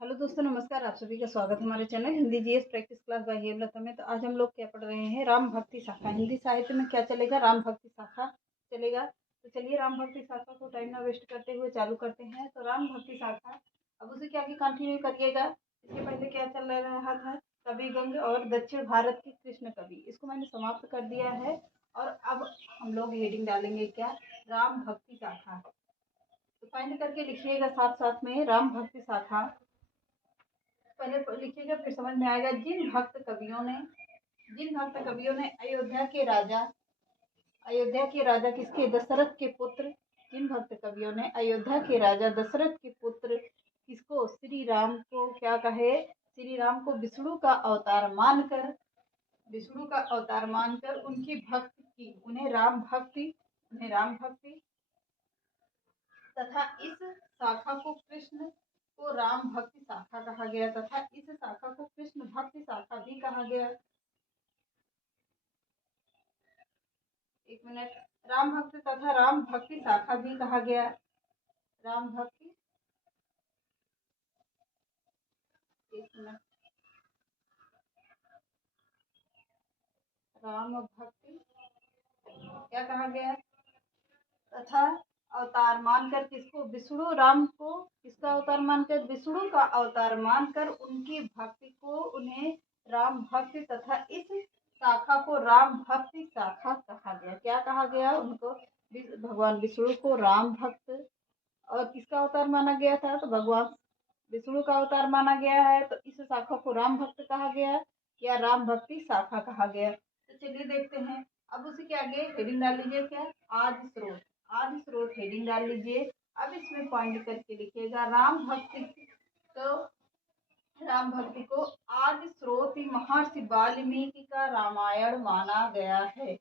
Hello दोस्तों, नमस्कार। आप सभी का स्वागत है हमारे channel Hindi GS practice class by Hemlata में। तो आज हम लोग क्या पढ़ रहे हैं? राम भक्ति शाखा। हिंदी साहित्य में क्या चलेगा? राम भक्ति शाखा चलेगा। तो चलिए राम भक्ति शाखा को टाइम ना वेस्ट करते हुए चालू करते हैं। तो राम भक्ति शाखा अब उसे क्या कंटिन्यू करिएगा। इसके पहले क्या चल रहा था? कवि गंग और दक्षिण भारत के कृष्ण कवि, इसको मैंने समाप्त कर दिया है। और अब हम लोग हेडिंग डालेंगे क्या? राम भक्ति शाखा। तो फाइंड करके लिखिएगा साथ साथ में राम भक्ति शाखा। पहले लिखिएगा फिर समझ में आएगा। जिन भक्त कवियों ने अयोध्या के राजा किसके? दशरथ के पुत्र। जिन भक्त कवियों ने अयोध्या के राजा दशरथ के पुत्र किसको? श्री राम को क्या कहे? श्री राम को विष्णु का अवतार मानकर उनकी भक्ति की, उन्हें राम भक्ति तथा इस शाखा को कृष्ण को राम भक्ति शाखा कहा गया तथा इस शाखा को कृष्ण भक्ति शाखा भी कहा गया। एक मिनट। राम भक्त तथा राम भक्ति शाखा भी कहा गया। राम भक्ति, एक मिनट। राम भक्ति क्या कहा गया? तथा अवतार मानकर किसको? विष्णु राम को किसका अवतार मानकर? विष्णु का अवतार मानकर उनकी भक्ति को उन्हें राम भक्ति तथा इस शाखा को राम भक्ति शाखा कहा गया। क्या कहा गया उनको? भगवान विष्णु को राम भक्त और किसका अवतार माना गया था? तो भगवान विष्णु का अवतार माना गया है। तो इस शाखा को राम भक्त कहा गया या राम भक्ति शाखा कहा गया। तो चलिए देखते हैं। अब उसी के आगे हेडिंग डाल लीजिए क्या? आदि स्रोत। आदि स्रोत हेडिंग डाल लीजिए। अब इसमें पॉइंट करके लिखिएगा राम भक्ति को आदि स्रोत महर्षि वाल्मीकि का रामायण माना गया है।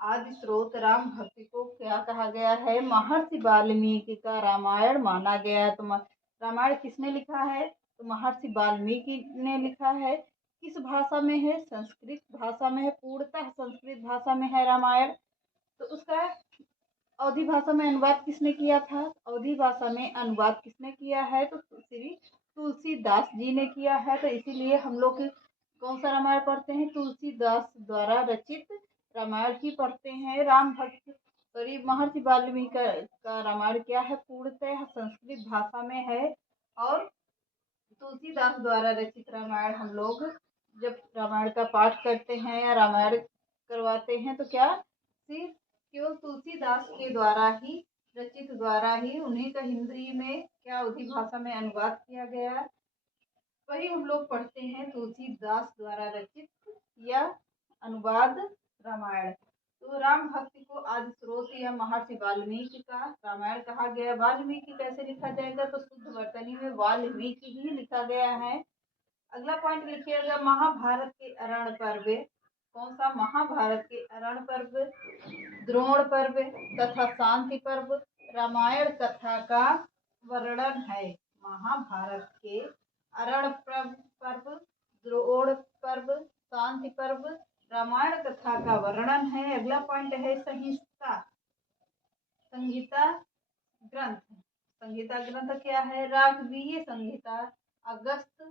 आदि स्रोत राम भक्ति को क्या कहा गया है? महर्षि वाल्मीकि का रामायण माना गया है। तो रामायण किसने लिखा है? तो महर्षि वाल्मीकि ने लिखा है। किस भाषा में है? संस्कृत भाषा में है। पूर्णतः संस्कृत भाषा में है रामायण। तो उसका अवधी भाषा में अनुवाद किसने किया था? अवधी भाषा में अनुवाद किसने किया है? तो श्री तुलसीदास जी ने किया है। तो इसीलिए हम लोग कौन सा रामायण पढ़ते हैं? तुलसीदास द्वारा रचित रामायण ही पढ़ते हैं। राम भक्त सॉरी महर्षि वाल्मीकि का रामायण क्या है? पूर्णतः संस्कृत भाषा में है। और तुलसीदास द्वारा रचित रामायण हम लोग जब रामायण का पाठ करते हैं या रामायण करवाते हैं तो क्या सिर्फ केवल तुलसीदास के द्वारा ही उन्हीं का हिंदी में क्या अवधी भाषा में अनुवाद किया गया, वही हम लोग पढ़ते हैं तुलसीदास द्वारा रचित या अनुवाद रामायण। तो राम भक्ति को आदि स्रोत या महर्षि वाल्मीकि का रामायण कहा गया। वाल्मीकि कैसे लिखा जाएगा? तो शुद्ध वर्तनी में वाल्मीकि ही लिखा गया है। अगला पॉइंट लिखिएगा महाभारत के अरण पर्व। कौन सा? महाभारत के अरण पर्व, द्रोण पर्व तथा शांति पर्व रामायण कथा का वर्णन है। महाभारत के अरण पर्व, द्रोण पर्व, शांति पर्व रामायण कथा का वर्णन है। अगला पॉइंट है संहिता ग्रंथ क्या है? राघवीय संहिता, अगस्त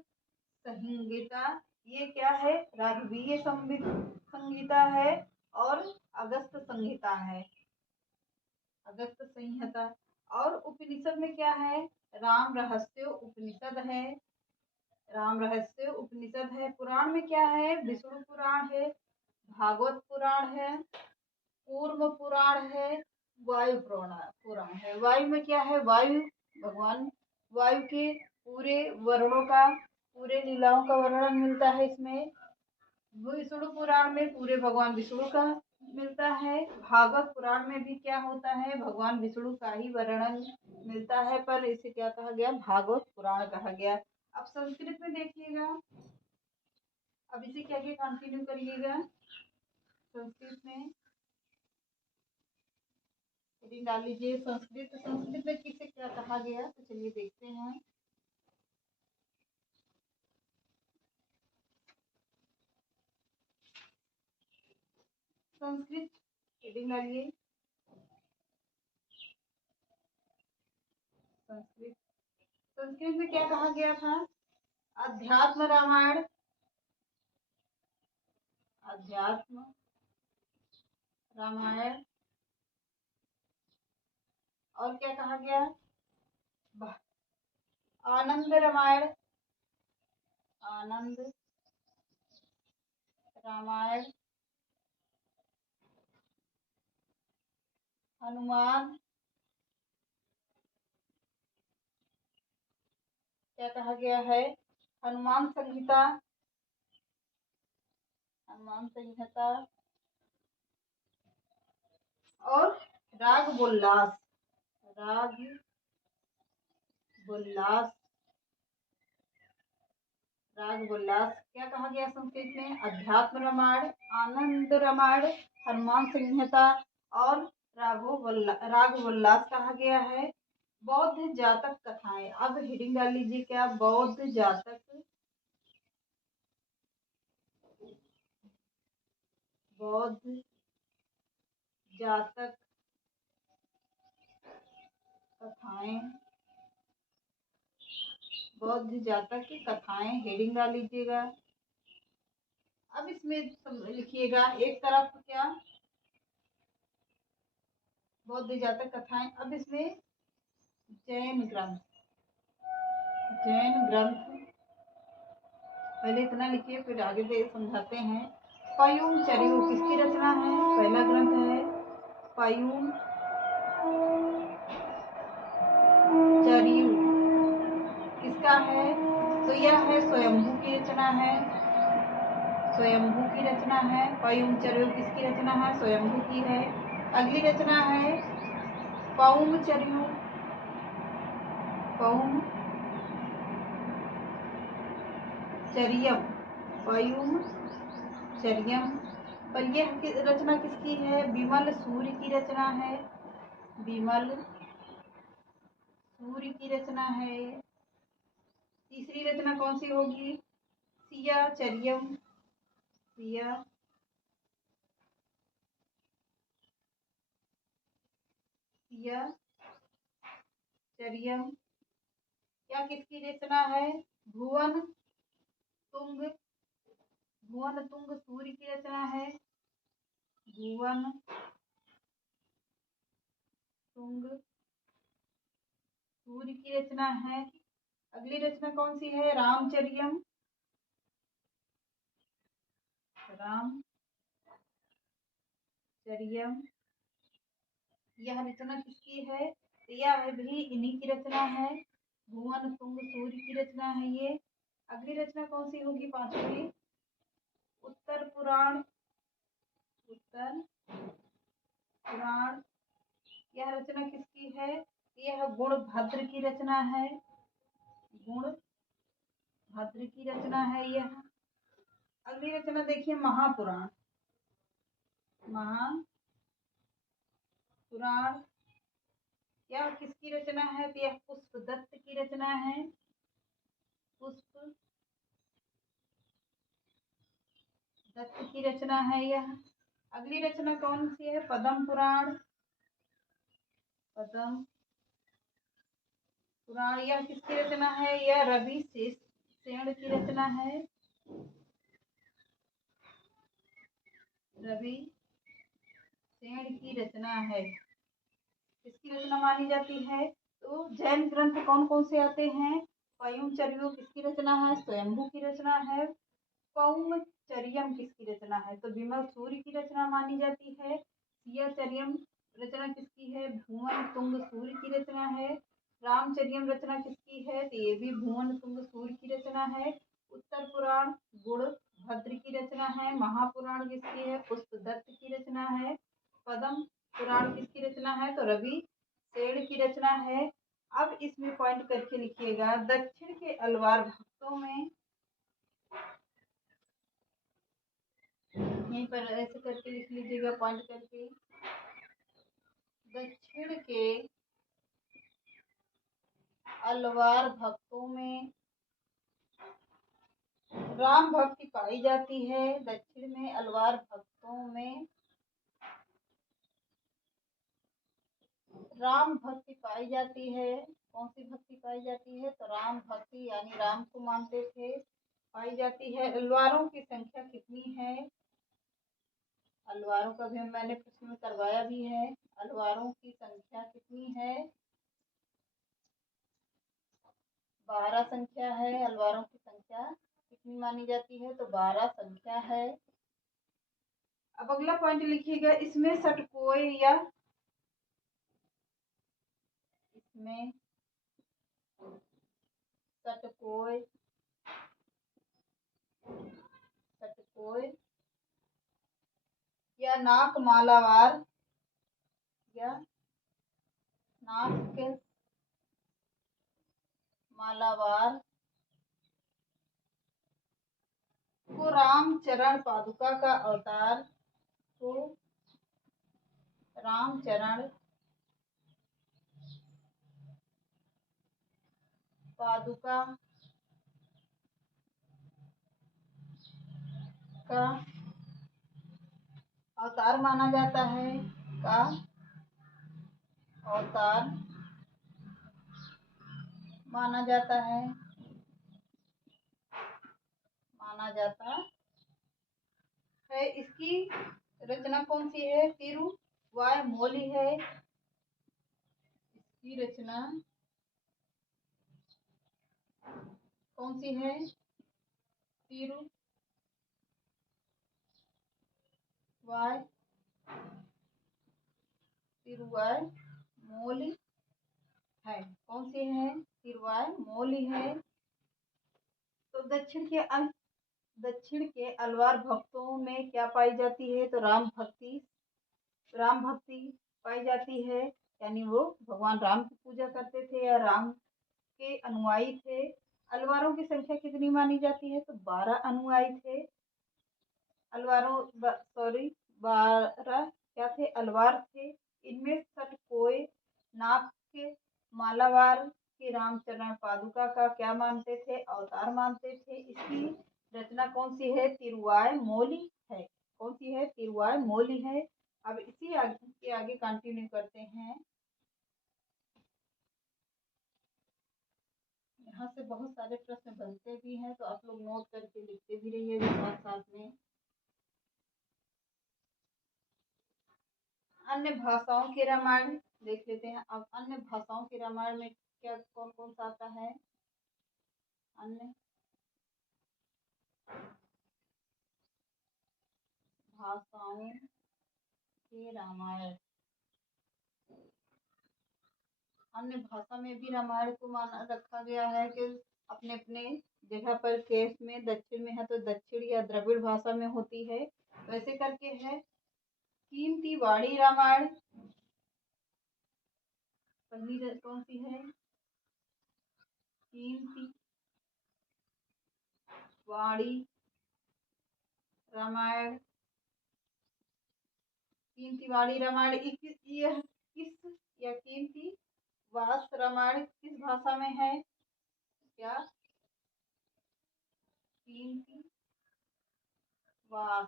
संहिता। ये क्या है? राघवीय संहिता है और अगस्त संहिता है। अगस्त संहिता। और उपनिषद में क्या है? राम रहस्य उपनिषद है। पुराण में क्या है? विष्णु पुराण है, भागवत पुराण है, कूर्म पुराण है, वायु पुराण है। वायु में क्या है? भगवान वायु के पूरे लीलाओं का वर्णन मिलता है इसमें। विष्णु पुराण में पूरे भगवान विष्णु का मिलता है। भागवत पुराण में भी क्या होता है? भगवान विष्णु का ही वर्णन मिलता है, पर इसे क्या कहा गया? भागवत पुराण कहा गया। अब संस्कृत में देखिएगा। अब इसे क्या कंटिन्यू करिएगा। संस्कृत में डाल लीजिए। संस्कृत में किसे क्या कहा गया? तो चलिए देखते हैं। संस्कृत हेडिंग डालिए। संस्कृत में क्या कहा गया था? अध्यात्म रामायण, अध्यात्म रामायण। और क्या कहा गया? आनंद रामायण, आनंद रामायण। हनुमान, क्या कहा गया है? हनुमान संहिता, हनुमान संहिता। और राग उल्लास, राग उल्लास, राग उल्लास। क्या कहा गया संस्कृत में? अध्यात्म रामायण, आनंद रामायण, हनुमान संहिता और राग उल्लास कहा गया है। बौद्ध जातक कथाएं। अब हेडिंग डाल लीजिए क्या? बौद्ध जातक, बौद्ध जातक कथाएं, बौद्ध जातक की कथाएं। हेडिंग डाल लीजिएगा। अब इसमें लिखिएगा एक तरफ क्या? बौद्ध जातक कथाएं। अब इसमें जैन ग्रंथ, जैन ग्रंथ। पहले इतना लिखिए फिर आगे दे समझाते हैं। पयुम चरियु किसकी रचना है? पहला ग्रंथ है पयुम चरियु, किसका है? तो यह है स्वयंभू की रचना है, स्वयंभू की रचना है। पयुम चरियु किसकी रचना है? स्वयंभू की है। अगली रचना है पौम चरियु, पौम चरियम, पयुम चरियम। पर यह रचना किसकी है? विमल सूर्य की रचना है, विमल सूर्य की रचना है। तीसरी रचना कौन सी होगी? सिया चरियम, सिया सिया चरियम। क्या किसकी रचना है? भुवन तुंग, भुवन तुंग सूर्य की रचना है, भुवन तुंग सूर्य की रचना है। अगली रचना कौन सी है? रामचरियम, रामचरियम। यह रचना किसकी है? यह भी इन्हीं की रचना है, भुवन तुंग सूर्य की रचना है ये। अगली रचना कौन सी होगी? पांचवी उत्तर पुराण, उत्तर पुराण। यह रचना किसकी है? यह गुणभद्र की रचना है, गुणभद्र की रचना है यह। अगली रचना देखिए महापुराण, महापुराण। यह किसकी रचना है? तो यह पुष्पदत्त की रचना है, पुष्पदत्त की रचना है यह। अगली रचना कौन सी है? पद्म पुराण, पद्म पुराण। यह किसकी रचना है? यह रवि सेन की रचना है, रवि सेन की रचना है। किसकी रचना मानी जाती है? तो जैन ग्रंथ कौन कौन से आते हैं? पयुम चरियु किसकी रचना है? स्वयंभू की रचना है। पौम चरियम किसकी रचना है? तो विमल सूर्य की रचना मानी जाती है। सिया चरियम रचना किसकी है? भुवन तुंग सूर्य की रचना है। रामचरियम रचना किसकी है? तो ये भी भुवन तुंग सूर्य की रचना है। उत्तर पुराण गुणभद्र की रचना है। महापुराण किसकी है? पुष्पदत्त की रचना है। पद्म पुराण किसकी रचना है? तो रवि सेन की रचना है। अब इसमें पॉइंट करके लिखिएगा। दक्षिण के अलवार भक्तों में, यहीं पर ऐसे करके लिख लीजिएगा पॉइंट करके। दक्षिण के अलवार भक्तों में राम भक्ति पाई जाती है। दक्षिण में अलवार भक्तों में राम भक्ति पाई जाती है। कौन सी भक्ति पाई जाती है? तो राम भक्ति, यानी राम को मानते थे, पाई जाती है। अलवारों की संख्या कितनी है? अलवारों का भी मैंने प्रश्न करवाया भी है। अलवारों की संख्या कितनी है? 12 संख्या है। अलवारों की संख्या कितनी मानी जाती है? तो 12 संख्या है। अब अगला पॉइंट लिखिएगा, इसमें षटकोय या इसमें षटकोय षटकोय या नाक मालावार या नाक के मालावार को रामचरण पादुका का अवतार को रामचरण पादुका का अवतार माना जाता है। का अवतार माना जाता है। माना जाता है। इसकी रचना कौन सी है? तिरुवायमोली है। इसकी रचना कौन सी है? तिरुवायमोली है। कौन सी है? तिरुवायमोली है। तो दक्षिण के अलवार भक्तों में क्या पाई जाती है? तो राम भक्ति पाई जाती है, यानी वो भगवान राम की पूजा करते थे या राम के अनुयायी थे। अलवारों की संख्या कितनी मानी जाती है? तो 12 अनुयायी थे। सॉरी, 12 क्या थे? अलवार थे। इनमें षटकोय नाक के मालावार के रामचरण पादुका का क्या मानते थे? अवतार मानते थे। इसकी रचना कौन सी है? तिरुवायमोली है। कौन सी है? तिरुवायमोली है। अब इसी आगे कंटिन्यू करते हैं। यहाँ से बहुत सारे प्रश्न बनते भी हैं, तो आप लोग नोट करके लिखते भी रहिएगा साथ साथ में। अन्य भाषाओं के रामायण देख लेते हैं। अब अन्य भाषाओं के रामायण में क्या कौन कौन सा आता है? अन्य भाषाओं के रामायण, अन्य भाषा में भी रामायण को माना रखा गया है कि अपने अपने जगह पर केस में दक्षिण में है तो दक्षिण या द्रविड़ भाषा में होती है, वैसे करके है। कीमती वाणी रामायण पहली कौन सी है? कीमती वाणी रामायण। कीमती वाणी रामायण यह किस या कीमती वास रामायण किस भाषा में है? क्या? कीमती वास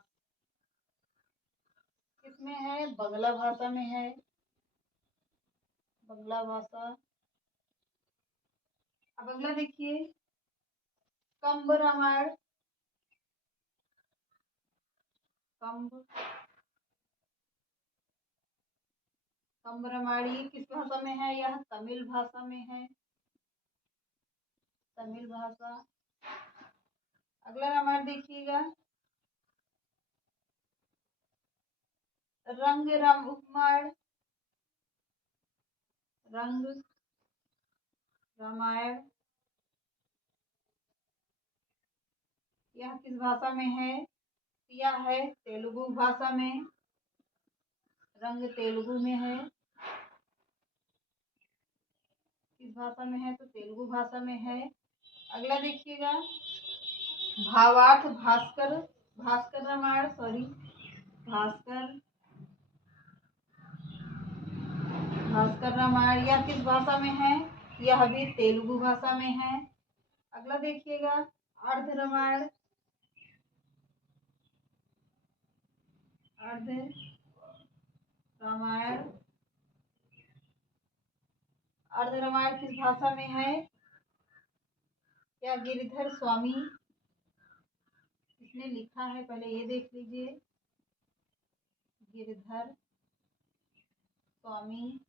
किसमें है? बंगला भाषा में है। बंगला भाषा। अब अगला देखिए, कंब रामायण। कंब कंब रामायण ये किस भाषा में है? यह तमिल भाषा में है। तमिल भाषा। अगला रामायण देखिएगा, रंग रामायण। रंग रामायण यह किस भाषा में है? यह है तेलुगु भाषा में। रंग तेलुगु में है। किस भाषा में है? तो तेलुगु भाषा में है। अगला देखिएगा, भावार्थ भास्कर भास्कर रामायण सॉरी भास्कर भास्कर रामायण यह किस भाषा में है? यह भी तेलुगु भाषा में है। अगला देखिएगा, अर्ध रामायण। अर्ध रामायण अर्ध रामायण किस भाषा में है? क्या गिरिधर स्वामी इसने लिखा है? पहले ये देख लीजिए। गिरिधर स्वामी,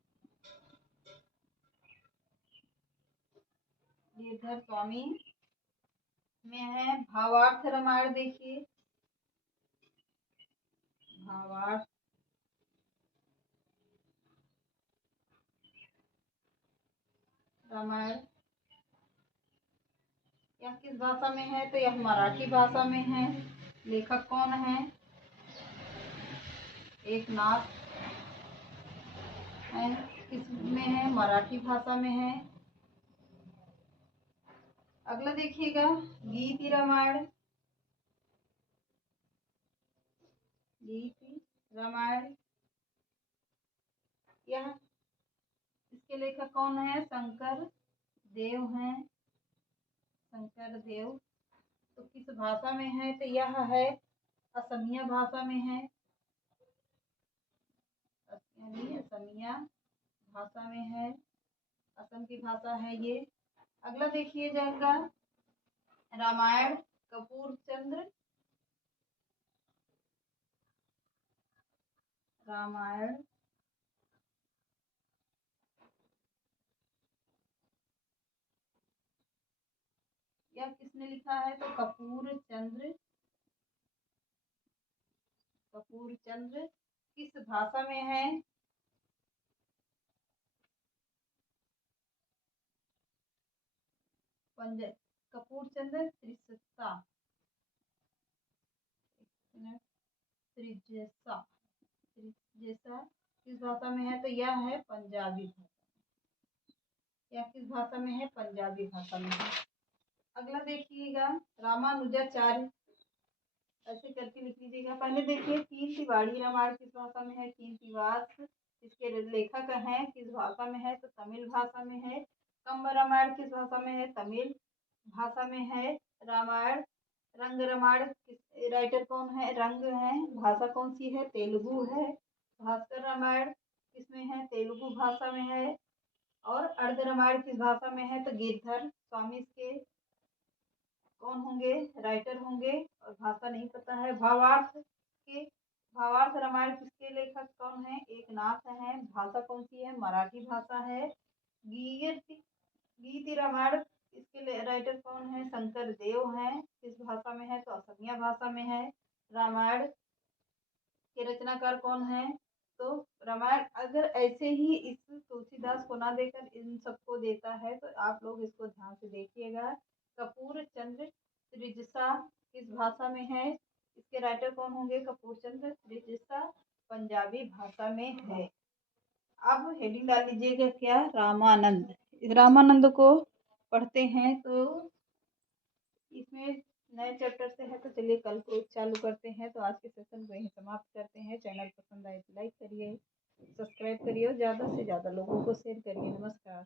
गिरिधर स्वामी में है। भावार्थ रामायण देखिए, भावार्थ रामायण यह किस भाषा में है? तो यह मराठी भाषा में है। लेखक कौन है? एकनाथ है। किस में है? मराठी भाषा में है। अगला देखिएगा, गीति रामायण। गीति रामायण यह इसके लेखक कौन है? शंकर देव हैं। शंकर देव। तो किस भाषा में है? तो यह है असमिया भाषा में है। यानी असमिया भाषा में है। असम की भाषा है ये। अगला देखिए जाएगा, रामायण कपूर चंद्र। रामायण यह किसने लिखा है? तो कपूर चंद्र। कपूर चंद्र किस भाषा में है? पंजाब। कपूर चंद्र त्रिजसा, त्रिजसा, त्रिजसा किस भाषा में है? तो यह है पंजाबी भाषा। यह किस भाषा में है? पंजाबी भाषा में है। अगला देखिएगा, रामानुजाचार्य। ऐसे करके लिख लीजिएगा। पहले देखिए, तीन तिवारी रामायण किस भाषा में है? तीन तिवास इसके लेखक हैं। किस भाषा में है? तो तमिल भाषा में है। कंब रामायण किस भाषा में है? तमिल भाषा में है। रामायण रंग रामायण राइटर कौन है? रंग है। भाषा कौन सी है? तेलुगु है। भास्कर रामायण किसमें है? तेलुगु भाषा में है। और अर्ध रामायण किस भाषा में है? तो गिरधर स्वामी इसके कौन होंगे? राइटर होंगे। और भाषा नहीं पता है। भावार्थ रामायण किसके लेखक कौन है? एकनाथ है। भाषा कौन सी है? मराठी भाषा है। गीति रामायण इसके राइटर कौन है? शंकर देव हैं। किस भाषा में है? तो असमिया भाषा में है। रामायण के रचनाकार कौन है? तो रामायण अगर ऐसे ही इस तुलसीदास को ना देकर इन सबको देता है तो आप लोग इसको ध्यान से देखिएगा। कपूर चंद्र त्रिजसा किस भाषा में है? इसके राइटर कौन होंगे? कपूर चंद्र त्रिजसा पंजाबी भाषा में है। अब हेडिंग डाल लीजिएगा क्या? रामानंद। इस रामानंद को पढ़ते हैं तो इसमें नए चैप्टर से है। तो चलिए कल को चालू करते हैं। तो आज के सेशन को यहीं समाप्त करते हैं। चैनल पसंद आए तो लाइक करिए, सब्सक्राइब करिए और ज़्यादा से ज़्यादा लोगों को शेयर करिए। नमस्कार।